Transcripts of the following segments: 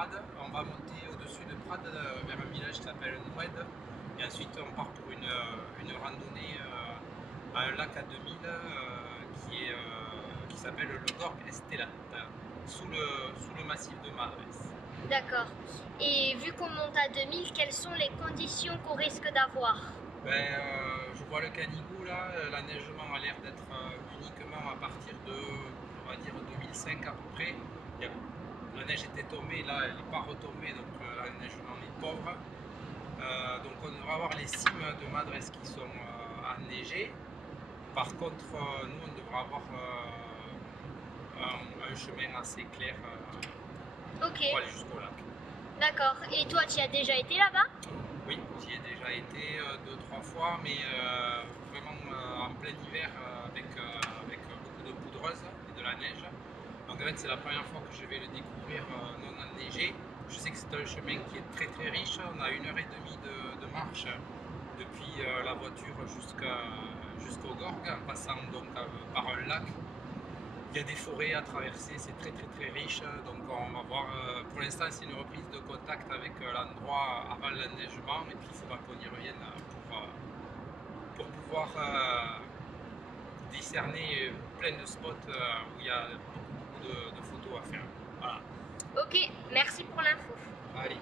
Prades. On va monter au-dessus de Prades vers un village qui s'appelle Noued. Et ensuite on part pour une randonnée à un lac à 2000 qui s'appelle le Gorg Estelat, sous le massif de Madres. D'accord. Et vu qu'on monte à 2000, quelles sont les conditions qu'on risque d'avoir? Je vois le Canigou là, l'enneigement a l'air d'être uniquement à partir de, on va dire, 2005 à peu près. La neige était tombée, là elle n'est pas retombée, donc l'enneigement est pauvre. Donc on devrait avoir les cimes de Madres qui sont enneigées. Par contre, nous on devra avoir un chemin assez clair Ok. pour aller jusqu'au lac. D'accord. Et toi, tu y as déjà été là-bas? Oui, j'y ai déjà été 2-3 fois, mais vraiment en plein hiver avec beaucoup de poudreuse et de la neige. Donc en fait c'est la première fois que je vais le découvrir non enneigé. Je sais que c'est un chemin qui est très très riche. On a 1h30 de marche depuis la voiture jusqu'au Gorg, en passant donc par un lac. Il y a des forêts à traverser, c'est très très très riche, donc on va voir, pour l'instant c'est une reprise de contact avec l'endroit avant l'enneigement, et puis il faudra qu'on y revienne pour pouvoir discerner plein de spots où il y a beaucoup de photos à faire. Voilà. Ok, merci pour l'info. Allez.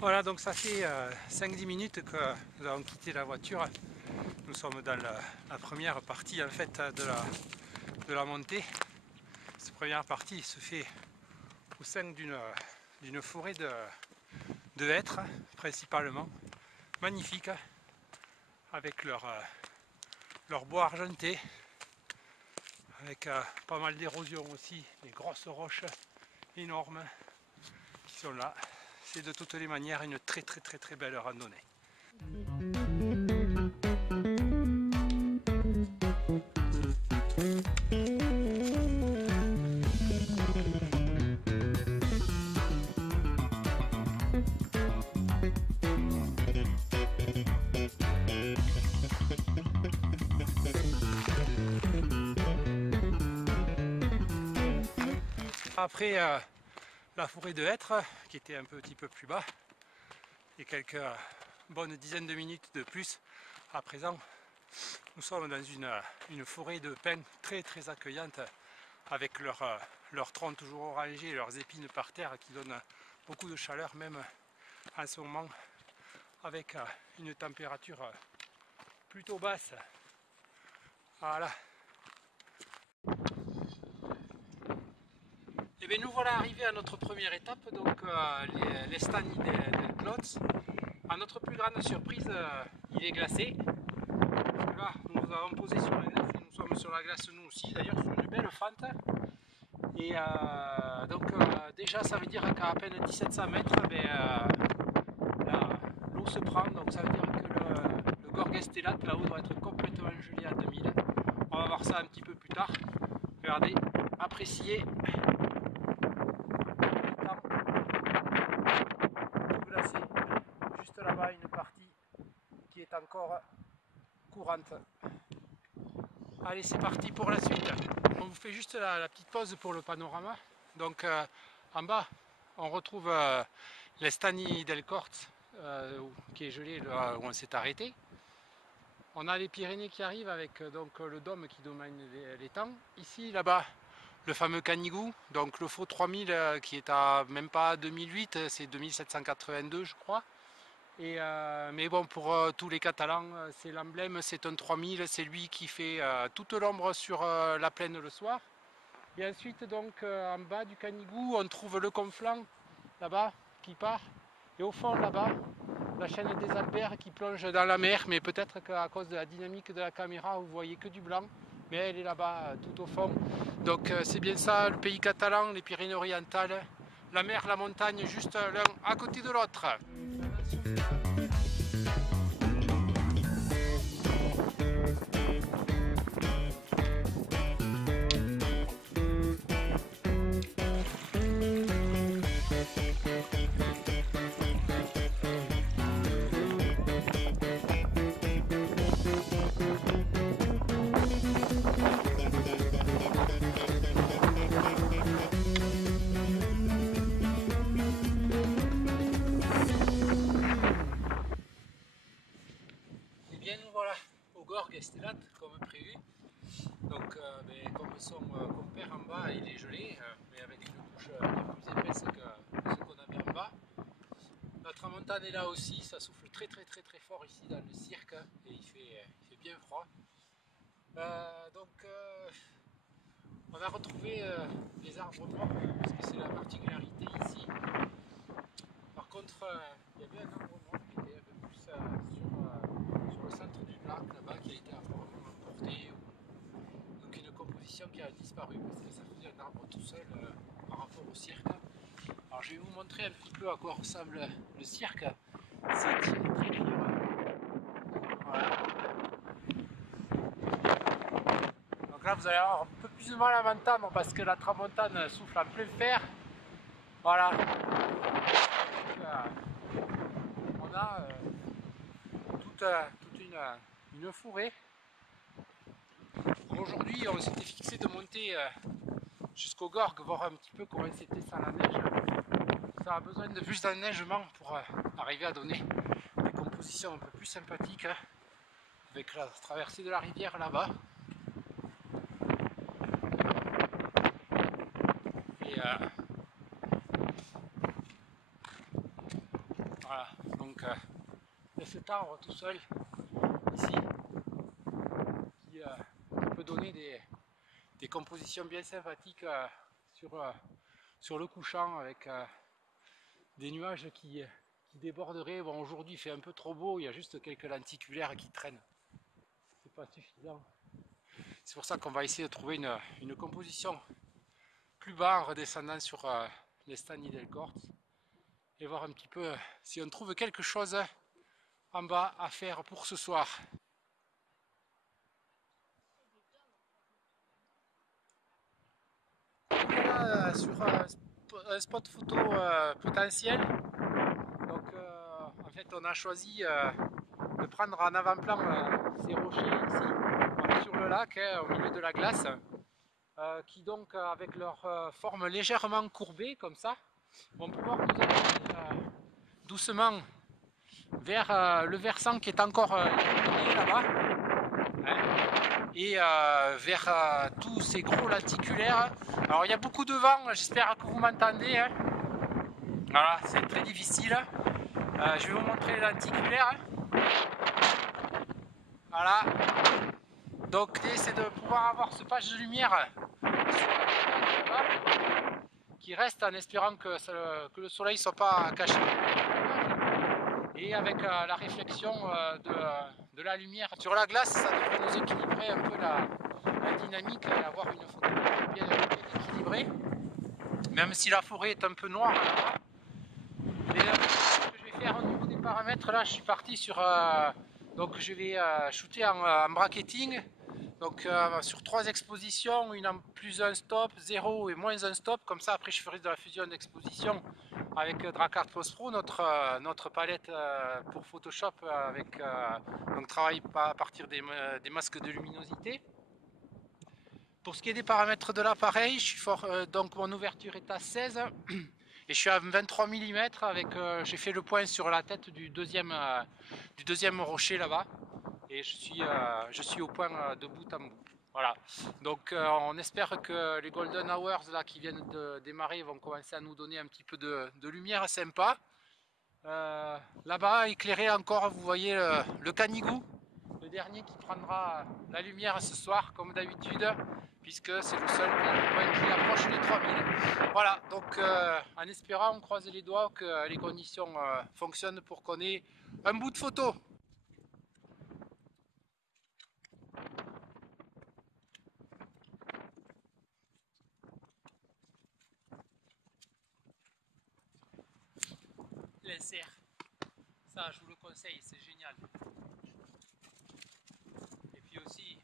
Voilà, donc ça fait 5-10 minutes que nous avons quitté la voiture. Nous sommes dans la première partie en fait de la montée. Cette première partie se fait au sein d'une forêt de hêtres principalement, magnifique, avec leur bois argenté, avec pas mal d'érosion aussi, des grosses roches énormes qui sont là. C'est de toutes les manières une très très très très belle randonnée. Après la forêt de hêtres qui était un petit peu plus bas et quelques bonnes dizaines de minutes de plus, à présent nous sommes dans une forêt de pins très très accueillante, avec leurs troncs toujours orangés et leurs épines par terre qui donnent beaucoup de chaleur même en ce moment, avec une température plutôt basse. Voilà. Et bien nous voilà arrivés à notre première étape, donc les Stani del Klotz. À notre plus grande surprise, il est glacé. Parce que là, nous nous avons posé sur la glace et nous sommes sur la glace nous aussi, d'ailleurs sur une belle fente. Et donc déjà ça veut dire qu'à peine 1700 mètres, l'eau se prend, donc ça veut dire que le Gorg Estelat là-haut doit être complètement gelé à 2000. On va voir ça un petit peu plus tard. Regardez, appréciez. Glacé, juste là-bas une partie qui est encore courante. Allez, c'est parti pour la suite. On vous fait juste la petite pause pour le panorama. Donc en bas on retrouve les Stani del Kortz qui est gelé là où on s'est arrêté. On a les Pyrénées qui arrivent avec donc le dôme qui domine l'étang. Ici, là-bas, le fameux Canigou, donc le faux 3000 qui est à même pas 2008, c'est 2782 je crois. Et, mais bon, pour tous les Catalans, c'est l'emblème, c'est un 3000, c'est lui qui fait toute l'ombre sur la plaine le soir. Et ensuite, donc, en bas du Canigou, on trouve le Conflent, là-bas, qui part. Et au fond, là-bas, la chaîne des Albères qui plonge dans la mer, mais peut-être qu'à cause de la dynamique de la caméra, vous voyez que du blanc. Mais elle est là-bas, tout au fond. Donc c'est bien ça, le pays catalan, les Pyrénées-Orientales, la mer, la montagne, juste l'un à côté de l'autre. Estelade comme prévu. Donc comme son compère en bas il est gelé, mais avec une couche bien plus épaisse que ce qu'on avait en bas. La tramontane est là aussi, ça souffle très fort ici dans le cirque et il fait bien froid. On a retrouvé les arbres morts parce que c'est la particularité ici. Par contre, il y avait un arbre mort qui était un peu plus sur le centre du lac là-bas qui a été apparemment emporté. Donc une composition qui a disparu parce que ça faisait un arbre tout seul par rapport au cirque. Alors je vais vous montrer un petit peu à quoi ressemble le cirque. C'est très dur. Voilà. Donc là vous allez avoir un peu plus de mal à m'entendre parce que la tramontane souffle en plein fer. Voilà. On a toute une forêt. Aujourd'hui on s'était fixé de monter jusqu'au Gorgue, voir un petit peu comment c'était sans la neige. Ça a besoin de plus d'enneigement pour arriver à donner des compositions un peu plus sympathiques avec la traversée de la rivière là-bas. Et voilà, donc il y a cet arbre tout seul ici qui peut donner des compositions bien sympathiques sur le couchant avec des nuages qui déborderaient. Bon, aujourd'hui il fait un peu trop beau, il y a juste quelques lenticulaires qui traînent. C'est pas suffisant. C'est pour ça qu'on va essayer de trouver une composition plus bas en redescendant sur les Stagni del Corse et voir un petit peu si on trouve quelque chose en bas à faire pour ce soir. Voilà sur un spot photo potentiel. Donc en fait on a choisi de prendre en avant-plan ces rochers ici. On est sur le lac au milieu de la glace qui donc avec leur forme légèrement courbée comme ça vont pouvoir nous amener doucement vers le versant qui est encore là-bas et vers tous ces gros lenticulaires. Alors il y a beaucoup de vent, j'espère que vous m'entendez hein. Voilà, c'est très difficile. Je vais vous montrer les lenticulaires. Voilà. Donc l'idée c'est de pouvoir avoir ce patch de lumière qui reste en espérant que le soleil ne soit pas caché. Et avec la réflexion de la lumière sur la glace, ça devrait nous équilibrer un peu la dynamique et avoir une photo bien équilibrée. Même si la forêt est un peu noire là-bas. Mais ce que je vais faire au niveau des paramètres, là je suis parti sur... donc je vais shooter en bracketing. Donc sur 3 expositions, une en plus un stop, 0 et moins un stop. Comme ça après je ferai de la fusion d'exposition avec Drakkart Post Pro, notre palette pour Photoshop avec donc travail à partir des masques de luminosité. Pour ce qui est des paramètres de l'appareil, donc mon ouverture est à 16 et je suis à 23 mm avec j'ai fait le point sur la tête du deuxième rocher là-bas et je suis au point de bout en bout. Voilà, donc on espère que les Golden Hours là, qui viennent de démarrer vont commencer à nous donner un petit peu de lumière sympa. Là-bas, éclairé encore, vous voyez le Canigou, le dernier qui prendra la lumière ce soir, comme d'habitude, puisque c'est le seul point qui approche les 3000. Voilà, donc en espérant, on croise les doigts que les conditions fonctionnent pour qu'on ait un bout de photo. L'insert, ça je vous le conseille, c'est génial. Et puis aussi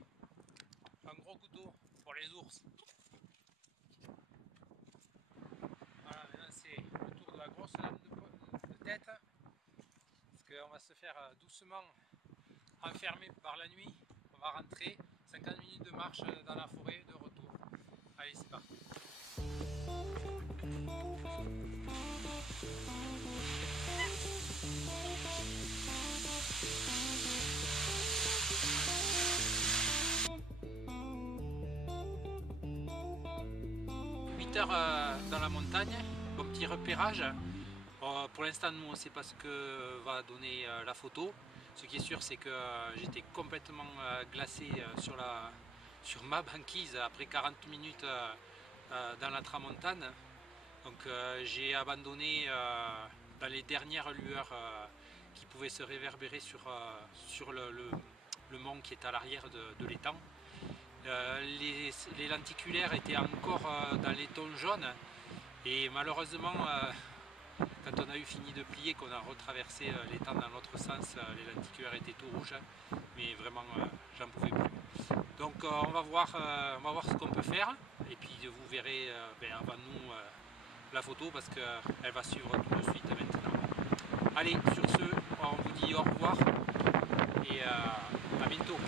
un gros couteau pour les ours. Voilà, maintenant c'est le tour de la grosse lame de tête, parce qu'on va se faire doucement enfermer par la nuit. On va rentrer, 50 minutes de marche dans la forêt, de retour. Allez, c'est parti. 18 h dans la montagne, bon petit repérage. Pour l'instant nous on ne sait pas ce que va donner la photo. Ce qui est sûr c'est que j'étais complètement glacé sur ma banquise après 40 minutes dans la tramontane. Donc j'ai abandonné dans les dernières lueurs qui pouvaient se réverbérer sur le mont qui est à l'arrière de l'étang. Les lenticulaires étaient encore dans les tons jaunes et malheureusement quand on a eu fini de plier, qu'on a retraversé l'étang dans l'autre sens, les lenticulaires étaient tout rouges, mais vraiment j'en pouvais plus. Donc on va voir ce qu'on peut faire et puis vous verrez avant nous la photo parce qu'elle va suivre tout de suite maintenant. Allez, sur ce, on vous dit au revoir et à bientôt.